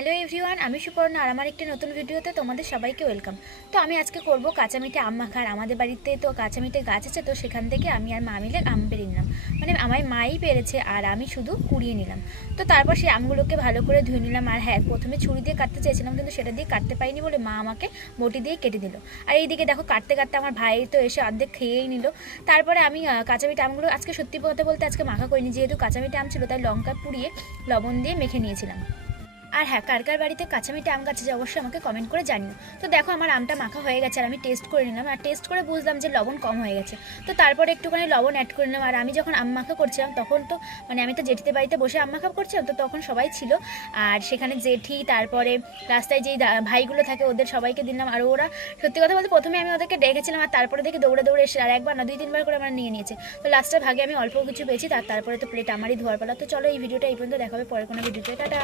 Hello everyone, আমি সুপর্ণা আর আমার একটি নতুন ভিডিওতে তোমাদের সবাইকে ওয়েলকাম। তো আমি আজকে করব কাঁচা মিঠে আম মাখা। আর আমাদের বাড়িতে তো কাঁচা মিঠে গাছ আছে, তো সেখান থেকে আমি আর মা মিলে আম পেড়ে নিলাম। মানে আমার মাই পেরেছে আর আমি শুধু কুড়িয়ে নিলাম। তো তারপর সেই আমগুলোকে ভালো করে ধুয়ে নিলাম। আর হ্যাঁ, প্রথমে ছুরি দিয়ে কাটতে চেয়েছিলাম, কিন্তু সেটা দিয়ে কাটতে পারিনি বলে মা আমাকে বটি দিয়ে কেটে দিল। আর এইদিকে দেখো, কাটতে কাটতে আমার ভাই তো এসে অর্ধেক খেয়েই নিল। তারপরে আমি কাঁচা মিঠে আমগুলো আজকে সত্যি কথা বলতে আজকে মাখা করিনি, যেহেতু কাঁচা মিঠে আম ছিল তাই লঙ্কা পুড়িয়ে লবণ দিয়ে মেখে নিয়েছিলাম। আর হ্যাঁ, কার কার বাড়িতে কাঁচা মিঠে আম গাছ আছে অবশ্যই আমাকে কমেন্ট করে জানিও। তো দেখো, আমার আমটা মাখা হয়ে গেছে আর আমি টেস্ট করে নিলাম। আর টেস্ট করে বুঝলাম যে লবণ কম হয়ে গেছে। তো তারপরে একটুখানি লবণ অ্যাড করে নিলাম। আর আমি যখন আম মাখা করছিলাম তখন তো আমি তো জেঠিতে বাড়িতে বসে আম মাখা করছিলাম, তো তখন সবাই ছিল। আর সেখানে জেঠি, তারপরে রাস্তায় যেই ভাইগুলো থাকে ওদের সবাইকে দিলাম। আর ওরা সত্যি কথা বলতে প্রথমে আমি ওদেরকে ডেকেছিলাম, আর তারপরে দেখে দৌড়ে দৌড়ে এসে আর একবার না 2-3 বার করে আমার নিয়ে নিয়েছে। তো লাস্টের ভাগে আমি অল্প কিছু পেয়েছি, তারপরে তো প্লেট আমারই ধোয়ার পালা। তো চলো, এই ভিডিওটা এই পর্যন্ত, দেখা হবে পরে কোনো ভিডিওতে। টাটা।